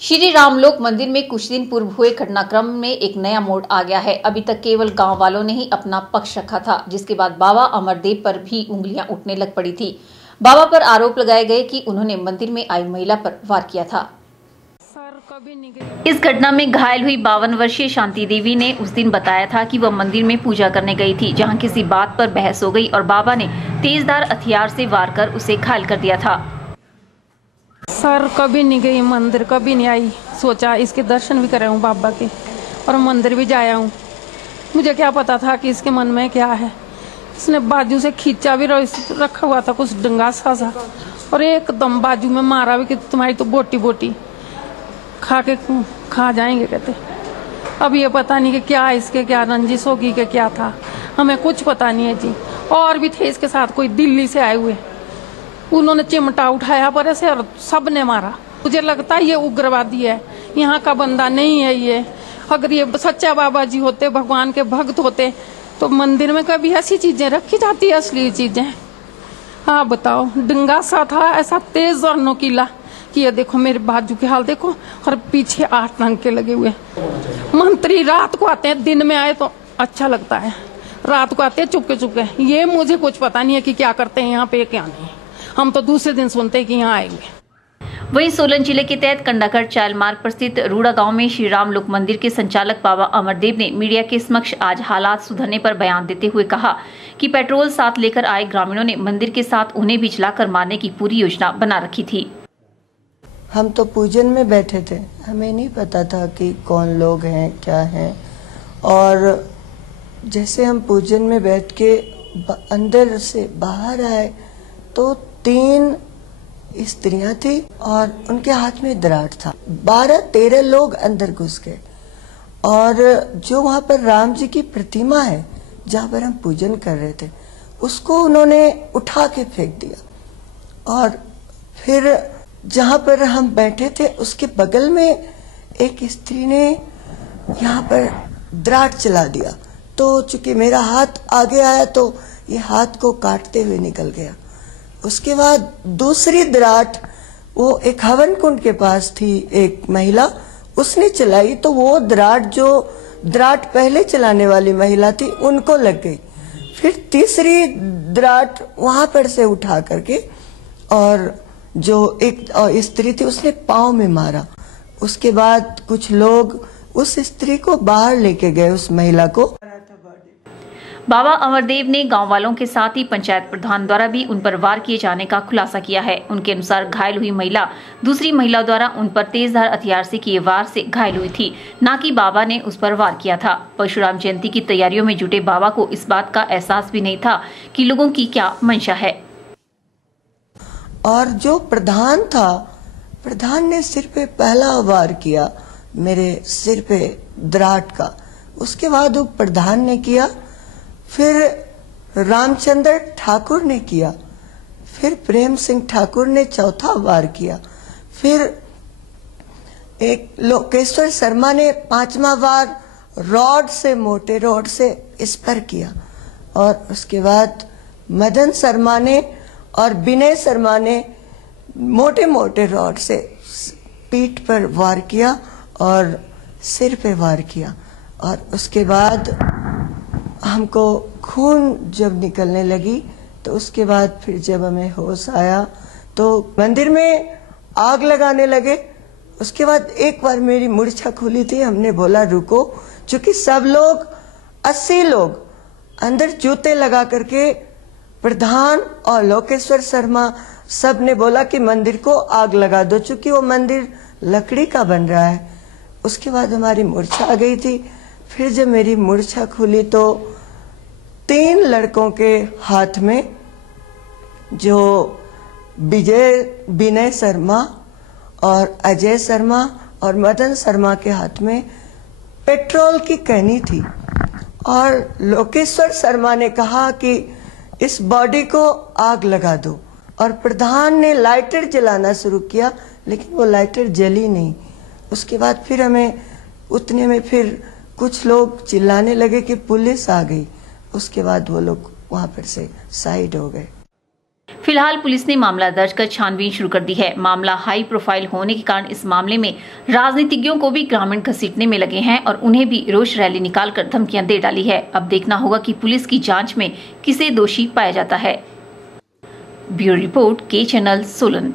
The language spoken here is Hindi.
श्री रामलोक मंदिर में कुछ दिन पूर्व हुए घटनाक्रम में एक नया मोड़ आ गया है। अभी तक केवल गांव वालों ने ही अपना पक्ष रखा था, जिसके बाद बाबा अमरदेव पर भी उंगलियां उठने लग पड़ी थी। बाबा पर आरोप लगाए गए कि उन्होंने मंदिर में आई महिला पर वार किया था। इस घटना में घायल हुई 52 वर्षीय शांति देवी ने उस दिन बताया था कि वह मंदिर में पूजा करने गई थी, जहां किसी बात पर बहस हो गई और बाबा ने तेजधार हथियार से वार कर उसे घायल कर दिया था। सर कभी नहीं गई मंदिर, कभी नहीं आई। सोचा इसके दर्शन भी करे हूँ बाबा के और मंदिर भी जाया हूँ। मुझे क्या पता था कि इसके मन में क्या है। इसने बाजू से खींचा भी रखा हुआ था कुछ डंगा सा और एकदम बाजू में मारा भी कि तुम्हारी तो बोटी बोटी खा जाएंगे कहते। अब ये पता नहीं कि क्या इसके क्या रंजिश होगी कि क्या था, हमें कुछ पता नहीं है जी। और भी थे इसके साथ कोई दिल्ली से आए हुए, उन्होंने चिमटा उठाया पर ऐसे और सब ने मारा। मुझे लगता है ये उग्रवादी है, यहाँ का बंदा नहीं है ये। अगर ये सच्चा बाबा जी होते, भगवान के भक्त होते, तो मंदिर में कभी ऐसी चीजें रखी जाती है, असली चीजें। हाँ बताओ, डंगा सा था ऐसा तेज और नोकीला कि ये देखो मेरे बाजू के हाल देखो, और पीछे 8 टंके लगे हुए। मंत्री रात को आते हैं, दिन में आए तो अच्छा लगता है, रात को आते हैं चुपके चुपके। ये मुझे कुछ पता नहीं है कि क्या करते हैं यहाँ पे क्या नहीं। हम तो दूसरे दिन सुनते हैं कि यहाँ आएंगे। वहीं सोलन जिले के तहत कंडाघाट चायल मार्ग पर स्थित रूड़ा गांव में श्री रामलोक मंदिर के संचालक बाबा अमरदेव ने मीडिया के समक्ष आज हालात सुधरने पर बयान देते हुए कहा कि पेट्रोल साथ लेकर आए ग्रामीणों ने मंदिर के साथ उन्हें भी जलाकर मारने की पूरी योजना बना रखी थी। हम तो पूजन में बैठे थे, हमें नहीं पता था कि कौन लोग हैं क्या हैं। और जैसे हम पूजन में बैठ के अंदर से बाहर आए तो 3 स्त्रियां थी और उनके हाथ में दराट था। 12-13 लोग अंदर घुस गए और जो वहां पर राम जी की प्रतिमा है जहां पर हम पूजन कर रहे थे, उसको उन्होंने उठा के फेंक दिया। और फिर जहां पर हम बैठे थे उसके बगल में एक स्त्री ने यहाँ पर दराट चला दिया। तो चूंकि मेरा हाथ आगे आया तो ये हाथ को काटते हुए निकल गया। उसके बाद दूसरी दराट वो एक हवन कुंड के पास थी एक महिला, उसने चलाई तो वो दराट जो दराट पहले चलाने वाली महिला थी उनको लग गई। फिर तीसरी दराट वहां पर से उठा करके और जो एक स्त्री थी उसने पांव में मारा। उसके बाद कुछ लोग उस स्त्री को बाहर लेके गए, उस महिला को। बाबा अमरदेव ने गांव वालों के साथ ही पंचायत प्रधान द्वारा भी उन पर वार किए जाने का खुलासा किया है। उनके अनुसार घायल हुई महिला दूसरी महिला द्वारा उन पर तेजधार हथियार से किए वार से घायल हुई थी, न कि बाबा ने उस पर वार किया था। परशुराम जयंती की तैयारियों में जुटे बाबा को इस बात का एहसास भी नहीं था कि लोगों की क्या मंशा है। और जो प्रधान था, प्रधान ने सिर पे पहला वार किया, मेरे सिर पे दराट का। उसके बाद वो प्रधान ने किया, फिर रामचंद्र ठाकुर ने किया, फिर प्रेम सिंह ठाकुर ने चौथा वार किया, फिर एक लोकेश्वर शर्मा ने 5वां वार रॉड से, मोटे रॉड से इस पर किया। और उसके बाद मदन शर्मा ने और विनय शर्मा ने मोटे मोटे रॉड से पीठ पर वार किया और सिर पे वार किया। और उसके बाद हमको खून जब निकलने लगी तो उसके बाद फिर जब हमें होश आया तो मंदिर में आग लगाने लगे। उसके बाद एक बार मेरी मूर्छा खुली थी, हमने बोला रुको, क्योंकि सब लोग 80 लोग अंदर जूते लगा करके, प्रधान और लोकेश्वर शर्मा सब ने बोला कि मंदिर को आग लगा दो, चूंकि वो मंदिर लकड़ी का बन रहा है। उसके बाद हमारी मूर्छा आ गई थी। फिर जब मेरी मूर्छा खुली तो 3 लड़कों के हाथ में, जो विनय शर्मा और अजय शर्मा और मदन शर्मा के हाथ में पेट्रोल की कैनी थी। और लोकेश्वर शर्मा ने कहा कि इस बॉडी को आग लगा दो, और प्रधान ने लाइटर जलाना शुरू किया, लेकिन वो लाइटर जली नहीं। उसके बाद फिर हमें उतने में फिर कुछ लोग चिल्लाने लगे कि पुलिस आ गई। उसके बाद वो लोग वहां पर से साइड हो गए। फिलहाल पुलिस ने मामला दर्ज कर छानबीन शुरू कर दी है। मामला हाई प्रोफाइल होने के कारण इस मामले में राजनीतिज्ञों को भी ग्रामीण घसीटने में लगे हैं और उन्हें भी रोष रैली निकालकर धमकियां दे डाली है। अब देखना होगा कि पुलिस की जांच में किसे दोषी पाया जाता है। ब्यूरो रिपोर्ट, के चैनल, सोलन।